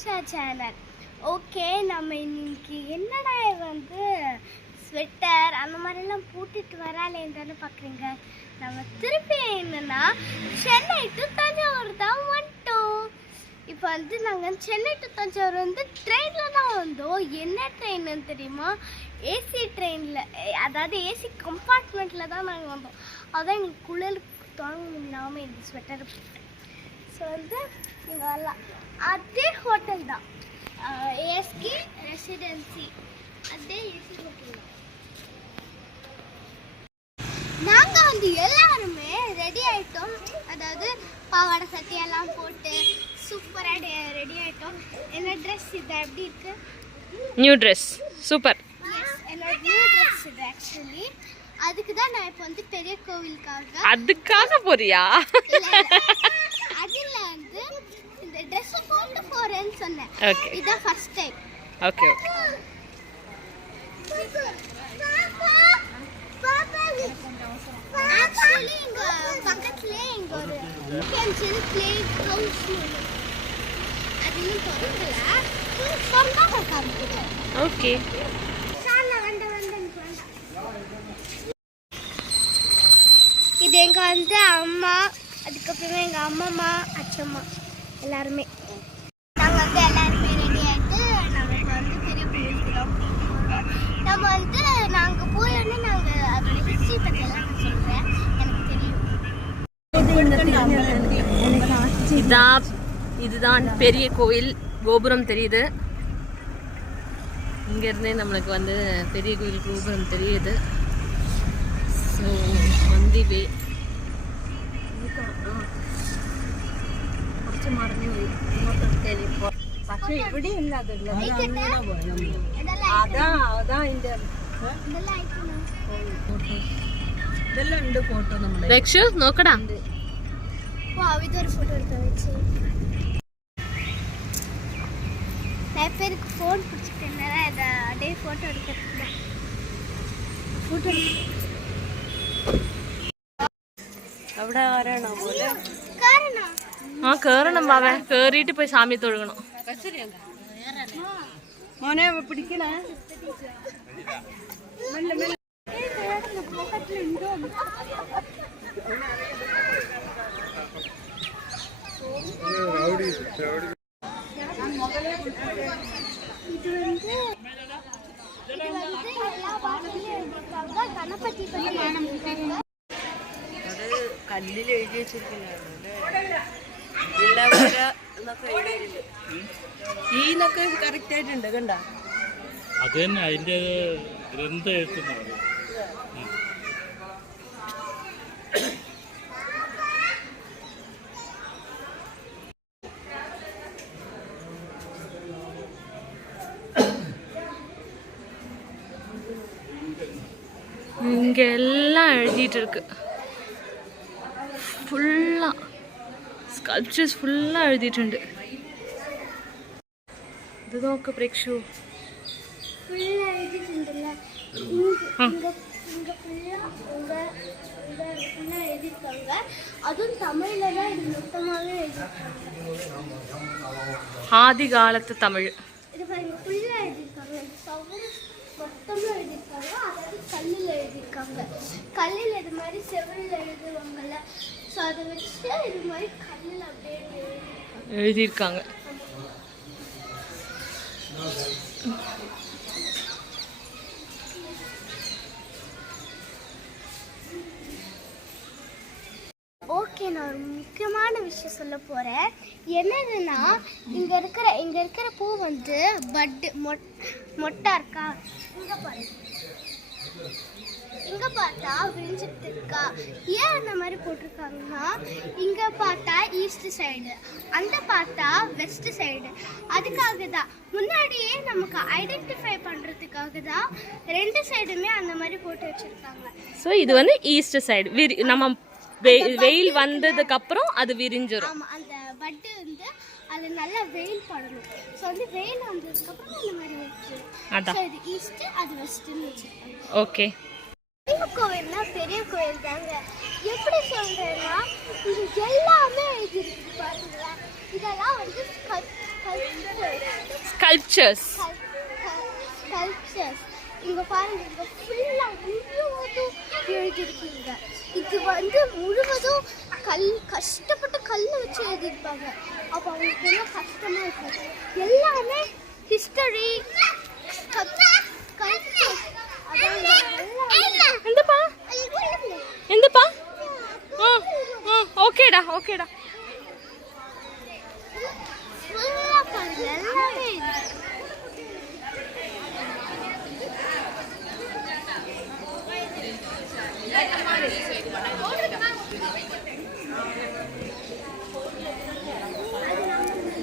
Nisha channel. Okay, நம்ம இன்னைக்கு என்னடா வந்து ஸ்வெட்டர் அந்த மாதிரிலாம் போட்டுட்டு வராலேன்னு பார்க்குறீங்க. நம்ம திருப்பி என்னன்னா சென்னை டு தஞ்சாவூர் தான் வந்துட்டோம். இப்போ வந்து நாங்கள் சென்னை டு தஞ்சாவூர் வந்து ட்ரெயினில் தான் வந்தோம். என்ன ட்ரெயின்னு தெரியுமா? ஏசி ட்ரெயினில், அதாவது ஏசி கம்பார்ட்மெண்ட்டில் தான் நாங்கள் வந்தோம். அதான் எங்களுக்கு குளிருக்கு தாங்க இல்லாமல் இந்த ஸ்வெட்டர் போட்டேன். ஸோ வந்து இங்கே வரலாம். அதே ஹோட்டல் தான், ஏஎஸ்கே ரெசிடென்சி. அதே ஏசி ஹோட்டல் தான். நாங்கள் வந்து எல்லாருமே ரெடி ஆகிட்டோம். அதாவது பாவாடை சட்டையெல்லாம் போட்டு சூப்பராக ரெடி ஆகிட்டோம். என்ன ட்ரெஸ் இது எப்படி இருக்கு? New dress, super. எஸ், என்னோட நியூ ட்ரெஸ் இது ஆக்சுவலி. அதுக்கு தான் நான் இப்போ வந்து பெரிய கோவிலுக்காக. அதுக்காக போறியா? அதில் வந்து இந்த ட்ரெஸ் போட்டு போறேன்னு சொன்னேன். ஓகே, இதான் first time. Okay okay. Actually இங்க பக்கத்துலயே இங்க ஒரு கேம்ஸ்ல ப்ளே ஹவுஸ் அதுவும் தொடங்கல. சொன்னாங்க காமிக்கிறேன். ஓகே. இது எங்க வந்து அம்மா, அதுக்கப்புறமா எங்கள் அம்மம்மா, அச்சம்மா எல்லாருமே. நாங்கள் வந்து எல்லாருமே ரெடி ஆகிட்டு நாங்கள் இப்போ வந்து பெரிய கோயிலுக்கு தான் போகிறோம். நம்ம வந்து நாங்கள் போயோடனே நாங்கள் அதோட ஹிஸ்ட்ரி பற்றியெல்லாம் நான் சொல்கிறேன். எனக்கு தெரியும். இதுதான் பெரிய கோயில். கோபுரம் தெரியுது. இங்கேருந்தே நம்மளுக்கு வந்து பெரிய கோயில் கோபுரம் தெரியுது. ஸோ வந்து പക്ഷെ ഇവിടെ ഇല്ല. ഇതെല്ലാം ഉണ്ട് ഫോട്ടോ. നമ്മുടെ രക്ഷു നോക്കടാ. ഇതൊരു ഫോട്ടോ എടുക്കാൻ വെച്ച് நிறைய பேருக்கு ஃபோன் பிடிச்சிட்டேன். அதை அப்படியே ஃபோட்டோ எடுக்கிறதுக்கு ஃபோட்டோ അവിടെ ആരാണോ പോലെ ആ കേറണം. ബാവേ കേറിയിട്ട് പോയി സാമി തൊഴുകണം. മോനെ പിടിക്കണേ. கணபதி കല്ലിൽ എഴുതി വെച്ചിരിക്കുന്നതൊക്കെ ഈന്നൊക്കെ കറക്റ്റ് ആയിട്ടുണ്ട്. കണ്ട അത് തന്നെ അതിൻ്റെ ഗ്രന്ഥം എഴുത്തുന്നത്. இங்க எல்லாம் எழுதிட்டு இருக்கு. ஃபுல்லாக ஸ்கல்ப்சர்ஸ் ஃபுல்லாக எழுதிയിട്ടുണ്ട്. ഇത് നോക്ക് പ്രേക്ഷു. ஃபுல்லாக எழுதிட்டுல இங்கே ஃபுல்லாக எழுதியிருக்காங்க. அதுவும் தமிழில் தான் இது மொத்தமாகவே எழுதியிருக்காங்க. ஆதி காலத்து தமிழ். இது பாருங்க, ஃபுல்லாக எழுதியிருக்காங்க. மொத்தமாக எழுதியிருக்காங்க. அதாவது கல்லில் எழுதியிருக்காங்க. கல்லில் இது மாதிரி செவிலில் எழுதுவாங்கல்ல, ஸோ அதை வச்சு இது மாதிரி கல்லில் அப்படியே எழுதியிருக்காங்க. ஓகே, நான் ஒரு முக்கியமான விஷயம் சொல்ல போகிறேன். என்னதுன்னா இங்கே இருக்கிற பூ வந்து மொட்டா இருக்கா. இங்கே பார்த்தா விரிஞ்சிட்டு இருக்கா. ஏன் அந்த மாதிரி போட்டிருக்காங்கன்னா, இங்கே பார்த்தா ஈஸ்ட் சைடு, அந்த பார்த்தா வெஸ்ட் சைடு. அதுக்காக தான் முன்னாடியே நமக்கு ஐடென்டிஃபை பண்ணுறதுக்காக தான் ரெண்டு சைடுமே அந்த மாதிரி போட்டு வச்சுருக்காங்க. ஸோ இது வந்து ஈஸ்ட் சைடு. நம்ம வெயில் வந்ததுக்கு அப்புறம் அது விரிஞ்சிரும். ஆமாம், அந்த பட்டு வந்து அது நல்லா வெயில் படணும். ஸோ வந்து வெயில் வந்ததுக்கப்புறம் அந்த மாதிரி வச்சிடும். ஸோ இது ஈஸ்ட், அது வெஸ்ட்டுன்னு வச்சுருக்காங்க. ஓகே. பெரிய கோவில்னா பெரிய கோவில் தாங்க. எப்படி சொல்கிறேன்னா, இது எல்லாமே எழுதிருக்கு பாருங்களேன். இதெல்லாம் வந்து ஸ்கல்ப்சர்ஸ். ஸ்கல்ப்சர்ஸ். இங்க பாருங்க, இங்க ஃபுல்லா முழுவதும் எழுதிருக்கீங்க. இது வந்து முழுவதும் கஷ்டப்பட்டு கல்லை வச்சு எழுதியிருப்பாங்க. அப்போ அவங்களுக்கு எல்லாம் கஷ்டமா இருக்கும். எல்லாமே ஹிஸ்டரி எந்தப்பா எந்தப்பா? ஓகேடா ஓகேடா.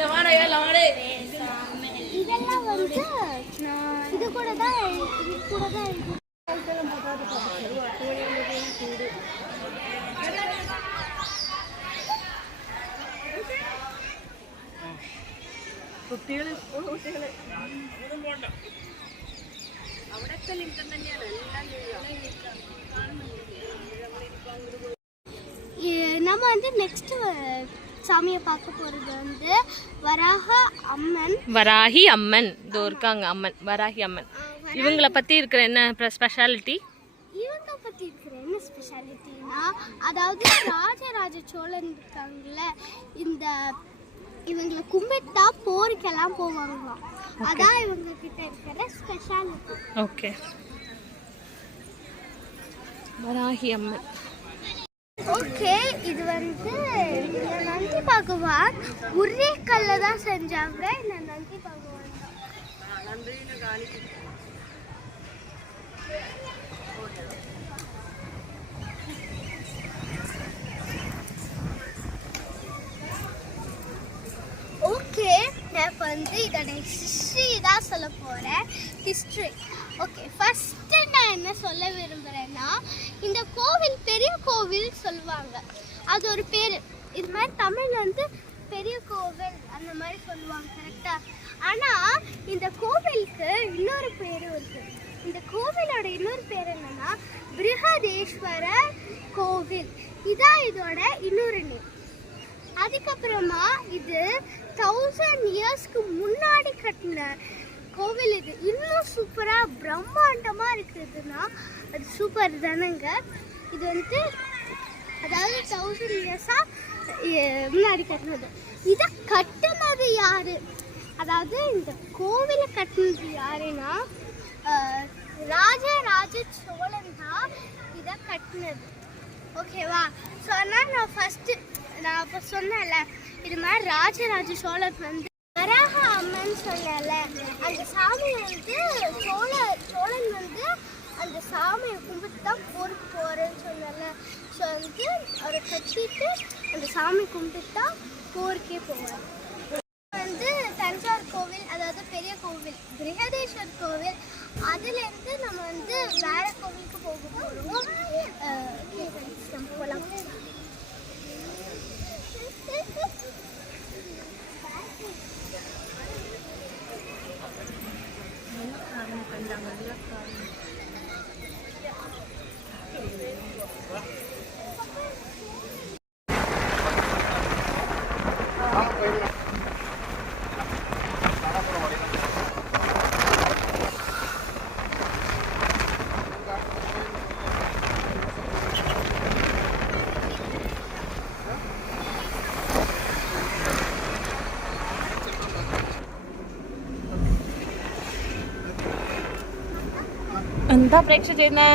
எல்லாமே இதெல்லாம் வந்து இது கூட தான் நம்ம வந்து நெக்ஸ்ட் சாமியை பார்க்க போறது வந்து வராகி அம்மன். இதோ இருக்காங்க அம்மன், வராகி அம்மன். இவங்களை பத்தி இருக்கிற என்ன ஸ்பெஷாலிட்டி? இவங்க பத்தி இருக்கிற என்ன ஸ்பெஷாலிட்டினா, அதாவது ராஜராஜ சோழன் இருக்காங்கல்ல, இவங்களை கும்பிட்டா போருக்கெல்லாம் போவாங்களாம். அதான் இவங்க கிட்ட இருக்கிற speciality. Okay, Varahi Amman. Okay, இது வந்து இந்த நந்தி பகவான் ஒரே கல்ல தான் செஞ்சாங்க. இந்த நந்தி பகவான் தான். ஓகே, நான் இப்போ வந்து இதோட ஹிஸ்ட்ரி தான் சொல்ல போகிறேன். ஹிஸ்ட்ரி. ஓகே, ஃபஸ்ட்டு நான் என்ன சொல்ல விரும்புகிறேன்னா, இந்த கோவில் பெரிய கோவில் சொல்லுவாங்க. அது ஒரு பேர். இது மாதிரி தமிழ் வந்து பெரிய கோவில் அந்த மாதிரி சொல்லுவாங்க, கரெக்டாக? ஆனால் இந்த கோவிலுக்கு இன்னொரு பேரும் இருக்குது. இந்த கோவிலோட இன்னொரு பேர் என்னன்னா பிருஹதேஸ்வரர் கோவில். இதான் இதோட இன்னொரு நேம். அதுக்கப்புறமா இது 1000 இயர்ஸ்க்கு முன்னாடி கட்டின கோவில். இது இன்னும் சூப்பராக பிரம்மாண்டமாக இருக்குதுன்னா அது சூப்பர் தானேங்க. இது வந்து அதாவது 1000 இயர்ஸாக முன்னாடி கட்டினது. இதை கட்டினது யாரு? அதாவது இந்த கோவிலை கட்டினது யாருன்னா ராஜராஜ சோழன் தான் இதை கட்டினது. ஓகேவா? ஸோ ஆனால் நான் இப்போ சொன்னேன்ல, இது மாதிரி ராஜராஜ சோழன் வந்து வராக அம்மன் சொன்னல, அந்த சாமி வந்து சோழன் வந்து அந்த சாமியை கும்பிட்டு தான் போருக்கு போகிறேன்னு சொன்னல. ஸோ வந்து அவரை கட்டிட்டு அந்த சாமி கும்பிட்டு தான் போருக்கே போவார். வந்து தஞ்சாவூர் கோவில், அதாவது பெரிய கோவில், பிருஹதேஸ்வர் கோவில். அதுலேருந்து நம்ம வந்து வேற கோவிலுக்கு போக போகிறோம். நம்ம போகலாம். എന്താ പ്രേക്ഷ ചെയ്യുന്നേ?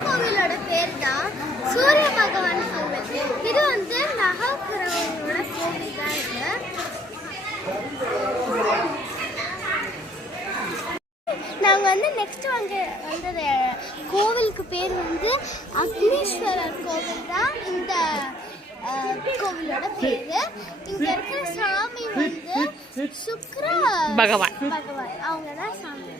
கோவிலோட பேர் தான் சூரிய பகவான் கோவில். இது வந்து நகர்கிறவங்களோட கோவில் தான். நாங்கள் வந்து நெக்ஸ்ட் வந்தது கோவிலுக்கு பேர் வந்து அக்னீஸ்வரர் கோவில் தான் இந்த கோவிலோட பேரு. இங்க இருக்கிற சாமி வந்து சுக்ர பகவான். அவங்க தான் சாமி.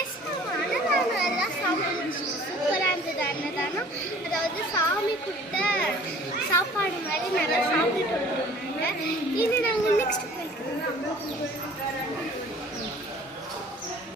எஸ் நம்ம அன்னதானம் எல்லாம் சாப்பிட்டு சூப்பராக இருந்தது அன்னதானம். அதாவது சாமி கொடுத்த சாப்பாடு மாதிரி நல்லா சாப்பிட்டுட்டு வந்துருந்தாங்க. இனி நாங்கள் நெக்ஸ்ட் போய்க்கிறோம்.